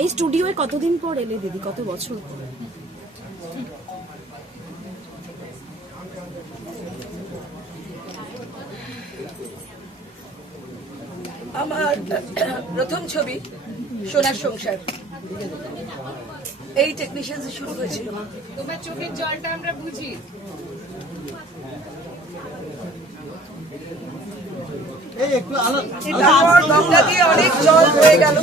এই স্টুডিওয়ে কতদিন পর এলে দিদি, কত বছর পর? আমার প্রথম ছবি সোনার সংসার এই টেকনিশিয়ান শুরু হয়েছিল। তোমার চোখের জলটা আমরা বুঝি। গঙ্গা দিয়ে অনেক জল হয়ে গেল,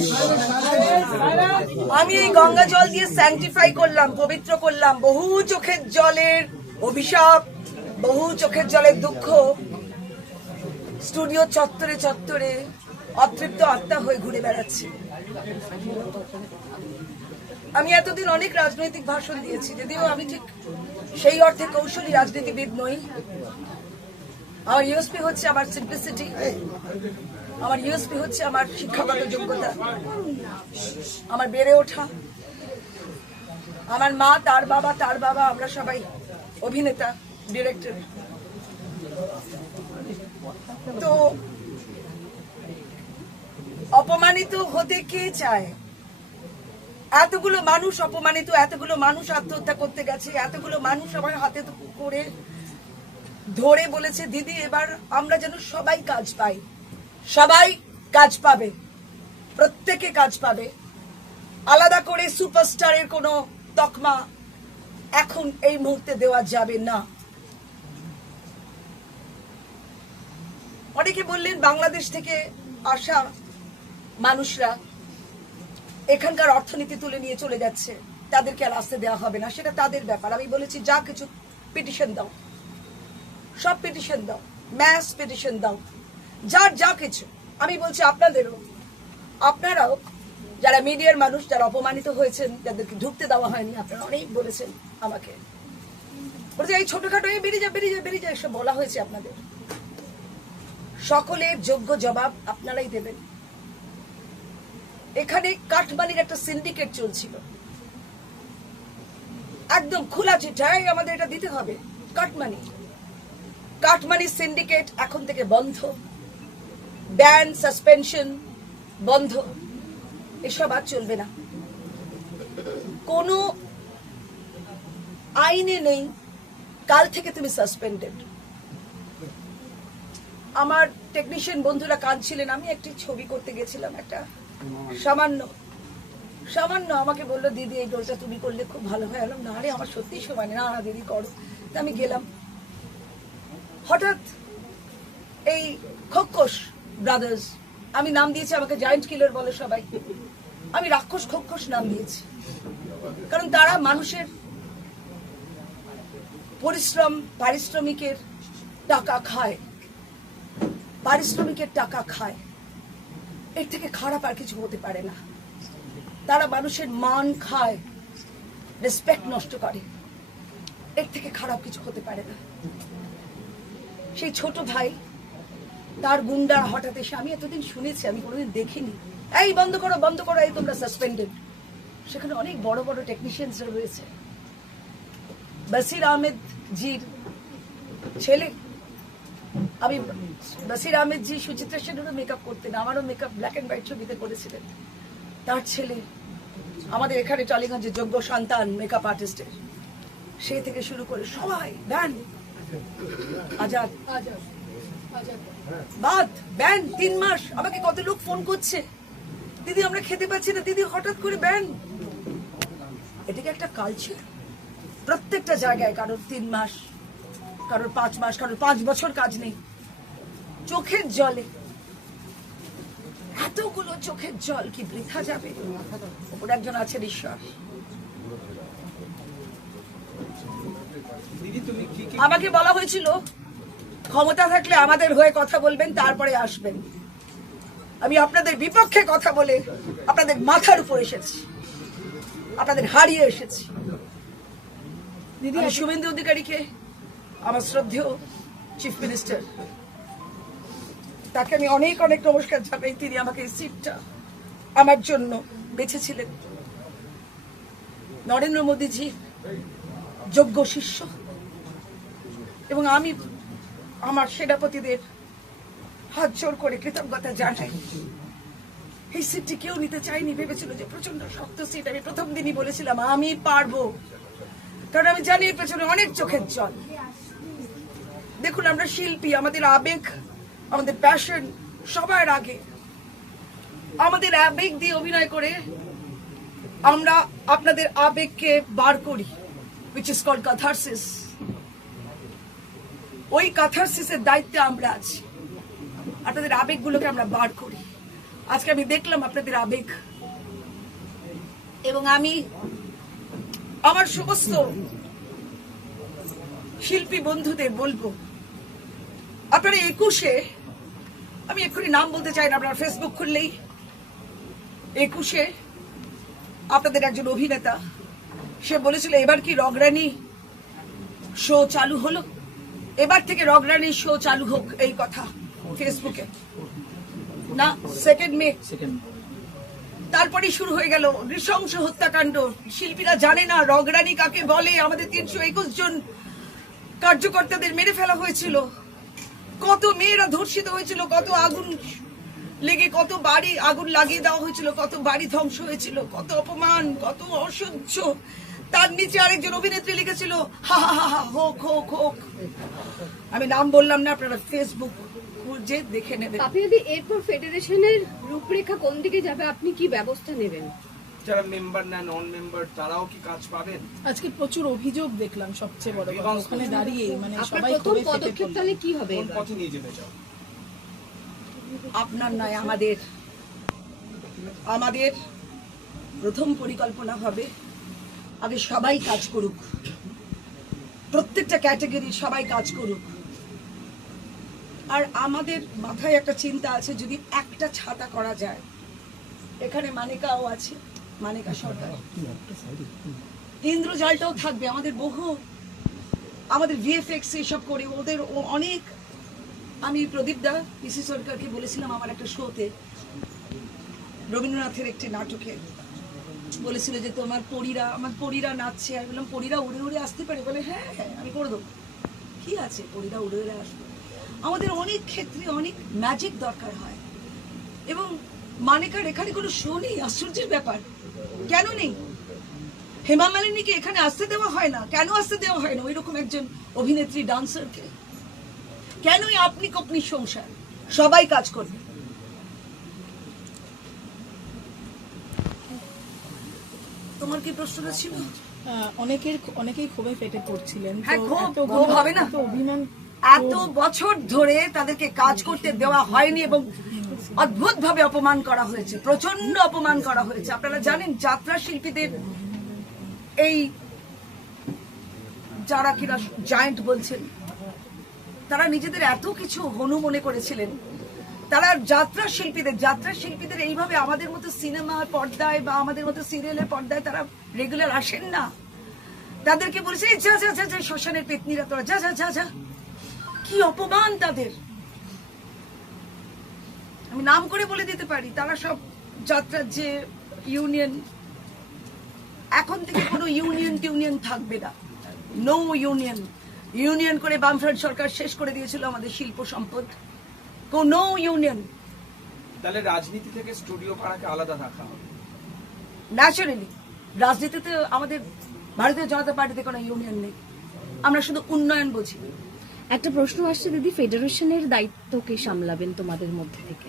আমি এই গঙ্গা জল দিয়ে স্যাংটিফাই করলাম, পবিত্র করলাম। বহু চোখের জলের অভিশাপ, বহু চোখের জলের দুঃখ স্টুডিও চত্বরে চত্বরে অতৃপ্ত আত্মা হয়ে ঘুরে বেড়াচ্ছে। আমি এতদিন অনেক রাজনৈতিক ভাষণ দিয়েছি, যদিও আমি ঠিক সেই অর্থে কৌশলী রাজনীতিবিদ নই। আমার ইউএসপি হচ্ছে আমার সিম্পলিসিটি, আমার ইউএসপি হচ্ছে আমার শিক্ষাগত যোগ্যতা, আমার বেড়ে ওঠা। আমার মা, তার বাবা, আমরা সবাই অভিনেতা, ডিরেক্টর। তো অপমানিত হতে কে চায়? এতগুলো মানুষ অপমানিত, এতগুলো মানুষ আত্মহত্যা করতে গেছে, এতগুলো মানুষ আমার হাতে করে ধরে বলেছে দিদি এবার আমরা যেন সবাই কাজ পাই। সবাই কাজ পাবে, প্রত্যেকে কাজ পাবে। আলাদা করে সুপারস্টারের কোনো তকমা এখন এই মুহূর্তে দেওয়া যাবে না। অনেকে বললেন বাংলাদেশ থেকে আসা মানুষরা এখানকার অর্থনীতি তুলে নিয়ে চলে যাচ্ছে, তাদেরকে আর আসতে দেওয়া হবে না, সেটা তাদের ব্যাপার। আমি বলেছি যা কিছু পিটিশন দাও, সব পিটিশন দাও, ম্যাস পিটিশন দাও, যার যা কিছু। আমি বলছি আপনারাও যারা মিডিয়ার মানুষ, যারা অপমানিত হয়েছেন, যাদেরকে ঢুকতে দেওয়া হয়নি, আপনারা অনেক বলেছেন আমাকে, বলছে এই ছোটখাটো বেরিয়ে যা এসব বলা হয়েছে আপনাদের। সকলের যোগ্য জবাব আপনারাই দেবেন। এখানে কাঠমানির একটা সিন্ডিকেট চলছিল, একদম খোলা চিঠায় আমাদের এটা দিতে হবে। কাঠমানি সিন্ডিকেট এখন থেকে বন্ধ, ব্যান সাসপেনশন বন্ধ, এসব আর চলবে না। কোনো আইনে নেই কাল থেকে তুমি সাসপেন্ডেড। আমার টেকনিশিয়ান বন্ধুরা কাঁদছিলেন, আমি একটি ছবি করতে গেছিলাম, একটা সামান্য আমাকে বললো দিদি এই রোলটা তুমি করলে খুব ভালো হয়। এলাম না রে, আমার সত্যিই সময় নেই। না দিদি করো। তা আমি গেলাম, হঠাৎ এই খোকস ব্রাদার্স, আমি নাম দিয়েছি, আমাকে জায়েন্ট কিলার বলে সবাই, আমি রাক্ষস খোকস নাম দিয়েছি, কারণ তারা মানুষের পরিশ্রম, পারিশ্রমিকের টাকা খায়, এর থেকে খারাপ আর কিছু হতে পারে না। তারা মানুষের মান খায়, রেসপেক্ট নষ্ট করে, এর থেকে খারাপ কিছু হতে পারে না। সেই ছোট ভাই, তার গুন্ডা হঠাৎ এসে, আমি এতদিন শুনেছি, আমি কোনোদিন দেখিনি, এই বন্ধ করো, এই তোমরা সাসপেন্ডেড। সেখানে অনেক বড় বড় টেকনিশিয়ানসরা রয়েছে। বসির আহমেদ জির ছেলে, আমি বসির আহমেদ জি সুচিত্রা সেনেরও মেকআপ করতেন, আমারও মেকআপ ব্ল্যাক অ্যান্ড হোয়াইট ছবিতে করেছিলেন। তার ছেলে আমাদের এখানে টালিগঞ্জে যোগ্য সন্তান মেকআপ আর্টিস্টের, সে থেকে শুরু করে সবাই ব্যান, আজাদ বাদ ব্যান। 3 মাস আমাকে কত লোক ফোন করছে, দিদি আমরা খেতে পাচ্ছি না, দিদি হঠাৎ করে ব্যান। এটাকে একটা কালচার, প্রত্যেকটা জায়গায় কারোর 3 মাস, কারোর 5 মাস, কারোর 5 বছর কাজ নেই। চোখের জলে এতগুলো চোখের জল কি বৃথা যাবে? ওপর একজন আছেন ঈশ্বর। আমাকে বলা হয়েছিল ক্ষমতা থাকলে আমাদের হয়ে কথা বলবেন, তারপরে আসবেন। আমি আপনাদের বিপক্ষে কথা বলে আপনাদের মাথার উপর এসেছি, আপনাদের হারিয়ে এসেছি। দিদি শুভেন্দু অধিকারীকে, আমার শ্রদ্ধেয় চিফ মিনিস্টার, তাকে আমি অনেক অনেক নমস্কার জানাই। তিনি আমাকে এই সিটটা আমার জন্য বেছেছিলেন। নরেন্দ্র মোদীজি যোগ্য শিষ্য, এবং আমি আমার সেনাপতিদের হাত জোর করে কৃতজ্ঞতা জানাই। এই সিটটি কেউ নিতে চায়নি, ভেবেছিল যে প্রচন্ড শক্ত সিট। আমি প্রথম দিনই বলেছিলাম আমি পারবো, কারণ আমি জানি এর পেছনে অনেক চোখের জল। দেখুন, আমরা শিল্পী, আমাদের আবেগ, আমাদের প্যাশন সবার আগে। আমাদের আবেগ দিয়ে অভিনয় করে আমরা আপনাদের আবেগকে বার করি, which is called catharsis। ওই ক্যাথারসিসের দায়িত্বে আমরা আছি, আপনাদের আবেগগুলোকে আমরা বার করি। আজকে আমি দেখলাম আপনাদের আবেগ, এবং আমি আমার সমস্ত শিল্পী বন্ধুদের বলবো, আপনারা 21-এ, আমি এক্ষুনি নাম বলতে চাই না, আপনারা ফেসবুক খুললেই 21-এ আপনাদের একজন অভিনেতা, সে বলেছিল এবার কি রগরানি শো চালু হলো, এবার থেকে রগরানি শো চালু হোক, এই কথা ফেসবুকে না 2 মে। তারপরে শুরু হয়ে গেল নৃশংস হত্যাকাণ্ড। শিল্পীরা জানে না রগরানি কাকে বলে। আমাদের 321 জন কার্যকর্তাদের মেরে ফেলা হয়েছিল, কত মেয়েরা ধর্ষিত হয়েছিল, কত আগুন লেগে কত বাড়ি আগুন লাগিয়ে দেওয়া হয়েছিল, কত বাড়ি ধ্বংস হয়েছিল, কত অপমান, কত অসহ্য। তার নিচে আরেকজন অভিনেত্রী লিখেছিল হা হা হা হোক হোক হোক। আমি নাম বললাম না, আপনারা ফেসবুক খুঁজে দেখে নেবেন। আপনি যদি এরপর ফেডারেশনের রূপরেখা কোন দিকে যাবে, আপনি কি ব্যবস্থা নেবেন? যারা মেম্বার না নন মেম্বার তারাও কি কাজ পাবেন? আজকে প্রচুর অভিযোগ দেখলাম, সবচেয়ে বড় কথা ওখানে দাঁড়িয়ে মানে আপনার সবাই প্রথম ক্ষোভে ফেটে পদক্ষেপ পড়ল। তাহলে কি হবে কোন এবার? পথে নিয়ে যেতে চাও? আপনার নয়, আমাদের প্রথম পরিকল্পনা হবে আগে সবাই কাজ করুক, প্রত্যেকটা ক্যাটাগরির সবাই কাজ করুক। আর আমাদের মাথায় একটা চিন্তা আছে, যদি একটা ছাতা করা যায়, এখানে মানিকাও আছে, মানিকা সরকার, ইন্দ্রজালটাও থাকবে, আমাদের বহু, আমাদের ভিএফএক্স এসব করে ওদের অনেক। আমি প্রদীপ দা পিসি সরকারকে বলেছিলাম আমার একটা শোতে, রবীন্দ্রনাথের একটি নাটকে, বলেছিল যে তোমার পরীরা, আমার পরীরা নাচছে। আমি বললাম পরীরা উড়ে উড়ে আসতে পারে? বলে হ্যাঁ হ্যাঁ আমি করে দেবো, কি আছে পরীরা উড়ে উড়ে আসবে। আমাদের অনেক ক্ষেত্রে অনেক ম্যাজিক দরকার হয়, এবং মানিকার এখানে কোনো শো নেই, আশ্চর্যের ব্যাপার। কেন নেই? হেমা মালিনীকে এখানে আসতে দেওয়া হয় না, কেন আসতে দেওয়া হয় না ওই রকম একজন অভিনেত্রী, ডান্সারকে? কেনই আপনি কপনি সংসার, সবাই কাজ করবে। তোমার কি প্রশ্নটা ছিল? অনেকেই ক্ষোভে ফেটে পড়ছিলেন। তো হ্যাঁ, এত ক্ষোভ হবে না? এত অভিমান, এত বছর ধরে তাদেরকে কাজ করতে দেওয়া হয়নি, এবং অদ্ভুত ভাবে অপমান করা হয়েছে, প্রচন্ড অপমান করা হয়েছে। আপনারা জানেন যাত্রা শিল্পীদের এই যারা কিনা জায়েন্ট বলছেন, তারা নিজেদের এত কিছু হনু মনে করেছিলেন। তারা যাত্রা শিল্পীদের এইভাবে আমাদের মতো সিনেমার পর্দায় বা আমাদের মতো সিরিয়ালের পর্দায় তারা রেগুলার আসেন না। তাদেরকে বলেছে যা যা যা যা শ্মশানের পেতনিরা, তোরা যা যা যা যা। কি অপমান তাদের! আমি নাম করে বলে দিতে পারি, তারা সব যাত্রার যে ইউনিয়ন, এখন থেকে কোনো ইউনিয়ন থাকবে না, নো ইউনিয়ন করে বামফ্রন্ট সরকার শেষ করে দিয়েছিল আমাদের শিল্প সম্পদ। কোনো ইউনিয়ন। তাহলে রাজনীতি থেকে স্টুডিও পাড়াকে আলাদা রাখা হবে? ন্যাচারালি রাজনীতিতে আমাদের ভারতীয় জনতা পার্টিতে কোনো ইউনিয়ন নেই, আমরা শুধু উন্নয়ন বুঝি। একটা প্রশ্ন আসছে দিদি, ফেডারেশনের দায়িত্ব কে সামলাবেন তোমাদের মধ্যে থেকে?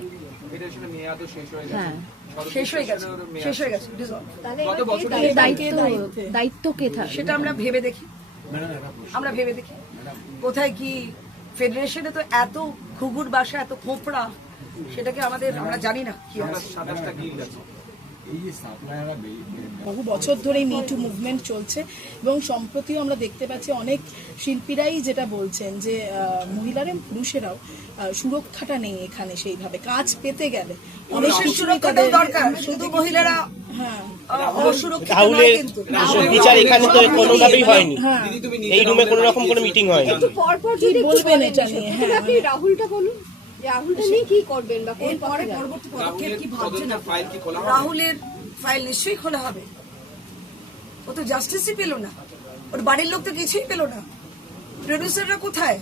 ফেডারেশনের মেয়াদও শেষ হয়ে হ্যাঁ, গেছে। শেষ হয়ে গেছে dissolve। তাহলে কত এবার বছর কে দায়িত্বে? দায়িত্ব কে থাকবে? সেটা আমরা ভেবে দেখি, কোথায় কি। ফেডারেশনে তো এত ঘুঘুর বাসা, এত খোপড়া, সেটাকে আমরা জানি না কি আছে। 27টা গিল্ড আছে। বহু বছর ধরে মিটু মুভমেন্ট চলছে, এবং সম্প্রতিও আমরা দেখতে পাচ্ছি অনেক শিল্পীরাই যেটা বলছেন যে মহিলারা পুরুষেরাও সুরক্ষাটা নেই এখানে সেইভাবে কাজ পেতে গেলে। অনেক পুরুষের কিছুই সুরক্ষাটাও তাদের- দরকার, শুধু মহিলারা হ্যাঁ অসুরক্ষিত নয় রাহুলের কিন্তু। বিচার এখানে তো কোনোভাবেই হয়নি, হ্যাঁ দিদি তুমি এই রুমে কোনো রকম কোনো মিটিং হয়নি। একটু পরপর যদি একটু বলবেন বলেন এটা বিষয়টা। নিয়ে? প্রথমে আপনি রাহুলটা বলুন, যে রাহুলটা নিয়ে কি করবেন বা কোন এরপরে পথে যাবেন? পরবর্তী পদক্ষেপ রাহুলের কি ভাবছেন? তদন্তের ফাইল কি খোলা হবে? রাহুলের ফাইল নিশ্চয়ই খোলা হবে। ও তো জাস্টিসই পেল না, ওর বাড়ির লোক তো কিছুই পেল না, প্রডিউসাররা কোথায়?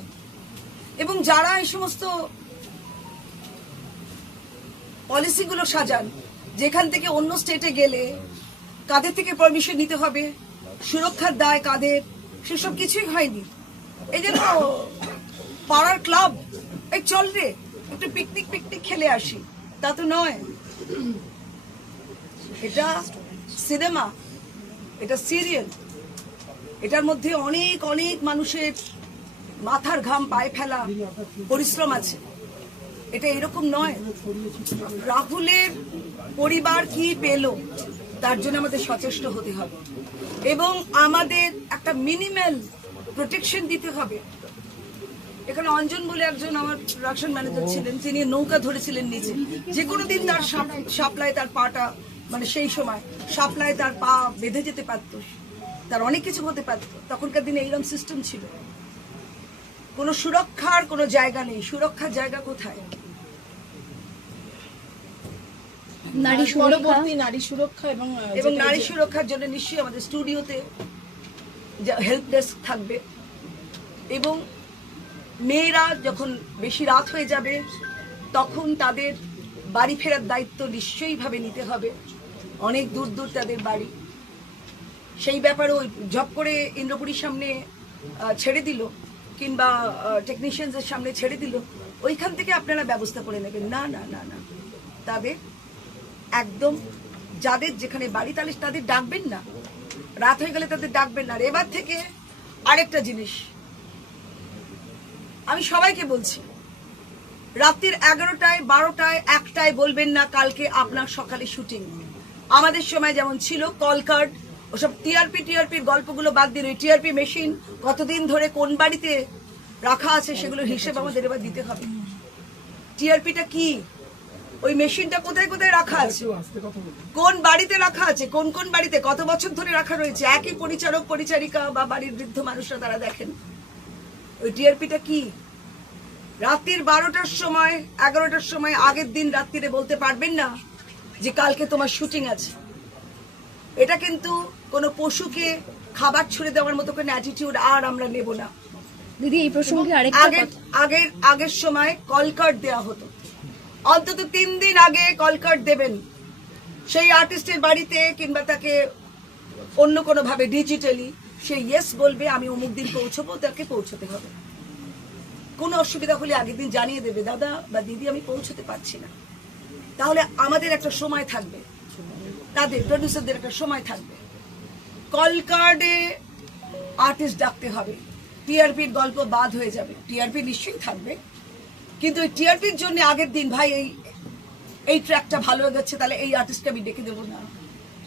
এবং যারা এই সমস্ত পলিসিগুলো সাজান, যেখান থেকে অন্য স্টেটে গেলে কাদের থেকে পারমিশন নিতে হবে, সুরক্ষার দায় কাদের, সেসব কিছুই হয়নি। এই জন্য পাড়ার ক্লাব, এই চল রে একটু পিকনিক খেলে আসি, তা তো নয়। এটা সিনেমা, এটা সিরিয়াল, এটার মধ্যে অনেক অনেক মানুষের মাথার ঘাম পায়ে ফেলা পরিশ্রম আছে। এটা এরকম নয়। রাহুলের পরিবার কি পেল তার জন্য আমাদের সচেষ্ট হতে হবে এবং আমাদের একটা মিনিমাল প্রোটেকশন দিতে হবে। এখানে অঞ্জন বলে একজন আমার প্রোডাকশন ম্যানেজার ছিলেন, তিনি নৌকা ধরেছিলেন নিচে, যে কোনো দিন তার সাপ্লাই তার পাটা, মানে সেই সময় সাপ্লাই তার পা বেঁধে যেতে পারত, তার অনেক কিছু হতে পারত। তখনকার দিনে এইরকম সিস্টেম ছিল। কোনো সুরক্ষার কোনো জায়গা নেই। সুরক্ষার জায়গা কোথায়? নারী সুরক্ষা, পরবর্তী নারী সুরক্ষা এবং এবং নারী সুরক্ষার জন্য নিশ্চয়ই আমাদের স্টুডিওতে হেল্প ডেস্ক থাকবে এবং মেয়েরা যখন বেশি রাত হয়ে যাবে তখন তাদের বাড়ি ফেরার দায়িত্ব নিশ্চয়ই ভাবে নিতে হবে। অনেক দূর দূর তাদের বাড়ি, সেই ব্যাপারে ওই জব করে ইন্দ্রপুরীর সামনে ছেড়ে দিল কিংবা টেকনিশিয়ানদের সামনে ছেড়ে দিল, ওইখান থেকে আপনারা ব্যবস্থা করে নেবেন। না না না না, তাদের একদম যাদের যেখানে বাড়ি তাদের ডাকবেন না, রাত হয়ে গেলে তাদের ডাকবেন না। আর এবার থেকে আরেকটা জিনিস আমি সবাইকে বলছি, রাত্রির 11টায় 12টায় 1টায় বলবেন না কালকে আপনার সকালে শুটিং। আমাদের সময় যেমন ছিল কল কার্ড, ওসব টিআরপির গল্পগুলো বাদ দিন। ওই টিআরপি মেশিন কতদিন ধরে কোন বাড়িতে রাখা আছে সেগুলোর হিসেব আমাদের এবার দিতে হবে। টিআরপিটা কি, ওই মেশিনটা কোথায় কোথায় রাখা আছে, কোন বাড়িতে রাখা আছে, কোন কোন বাড়িতে কত বছর ধরে রাখা রয়েছে, একই পরিচারক পরিচারিকা বা বাড়ির বৃদ্ধ মানুষরা তারা দেখেন। ওই টিআরপিটা কি? রাত্রির 12টার সময় 11টার সময় আগের দিন রাত্রিরে বলতে পারবেন না যে কালকে তোমার শুটিং আছে। এটা কিন্তু কোনো পশুকে খাবার ছুড়ে দেওয়ার মতো কোনো অ্যাটিটিউড আর আমরা নেব না। দিদি এই প্রসঙ্গে আরেকটা আগের সময় কল কার্ড দেওয়া হতো, অন্তত 3 দিন আগে কল কার্ড দেবেন সেই আর্টিস্টের বাড়িতে, কিংবা তাকে অন্য কোনো ভাবে ডিজিটালি সে ইয়েস বলবে আমি অমুক দিন পৌঁছবো, তাকে পৌঁছতে হবে। কোনো অসুবিধা হলে আগের দিন জানিয়ে দেবে, দাদা বা দিদি আমি পৌঁছতে পারছি না। তাহলে আমাদের একটা সময় থাকবে, তাদের প্রডিউসারদের একটা সময় থাকবে। কল কার্ডে আর্টিস্ট ডাকতে হবে, টিআরপির গল্প বাদ হয়ে যাবে। টিআরপি নিশ্চয়ই থাকবে, কিন্তু ওই টিআরপির জন্য আগের দিন ভাই এই ট্র্যাকটা ভালো হয়ে যাচ্ছে তাহলে এই আর্টিস্টকে আমি ডেকে দেবো না,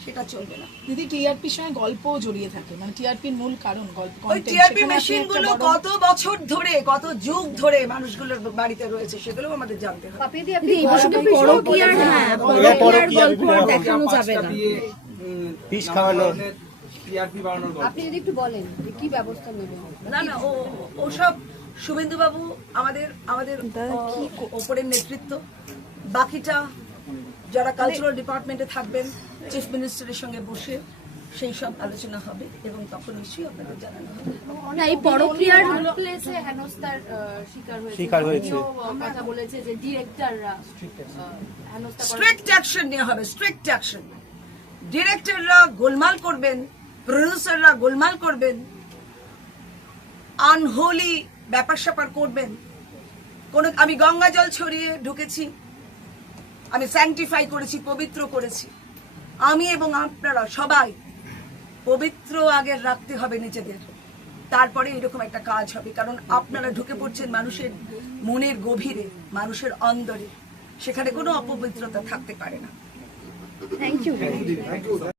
সেটা চলবে না। দিদি টিআরপির সঙ্গে গল্পও জড়িয়ে থাকে, মানে টিআরপির মূল কারণ গল্প। ওই টিআরপি মেশিন গুলো কত বছর ধরে, কত যুগ ধরে মানুষগুলোর বাড়িতে রয়েছে সেগুলো আমাদের জানতে হবে। দিদি এই প্রসঙ্গে পরকীয়ার, হ্যাঁ পরকীয়ার গল্প আর দেখানো যাবে না। পিস খাওয়ানো, টিআরপি বাড়ানোর গল্প। আপনি যদি একটু বলেন যে কি ব্যবস্থা নেবেন। না না, ওসব শুভেন্দু বাবু আমাদের ওপরের নেতৃত্ব, বাকিটা যারা কালচারাল ডিপার্টমেন্টে থাকবেন চিফ মিনিস্টারের সঙ্গে বসে সেই সব আলোচনা হবে এবং তখন নিশ্চয়ই আপনাদের জানানো হবে। না এই পরকীয়ার প্লেসে হেনস্থার শিকার হয়েছে। কথা বলেছে যে ডিরেক্টররা হেনস্থা স্ট্রিক্ট অ্যাকশন নেওয়া হবে, স্ট্রিক্ট অ্যাকশন। ডিরেক্টররা গোলমাল করবেন, প্রডিউসাররা গোলমাল করবেন, আনহোলি ব্যাপার স্যাপার করবেন। আমি গঙ্গা জল ছড়িয়ে ঢুকেছি, আমি স্যাংটিফাই করেছি, পবিত্র করেছি। আমি এবং আপনারা সবাই পবিত্র আগে রাখতে হবে নিজেদের, তারপরে এরকম একটা কাজ হবে। কারণ আপনারা ঢুকে পড়ছেন মানুষের মনের গভীরে, মানুষের অন্তরে, সেখানে কোনো অপবিত্রতা থাকতে পারে না। Thank you.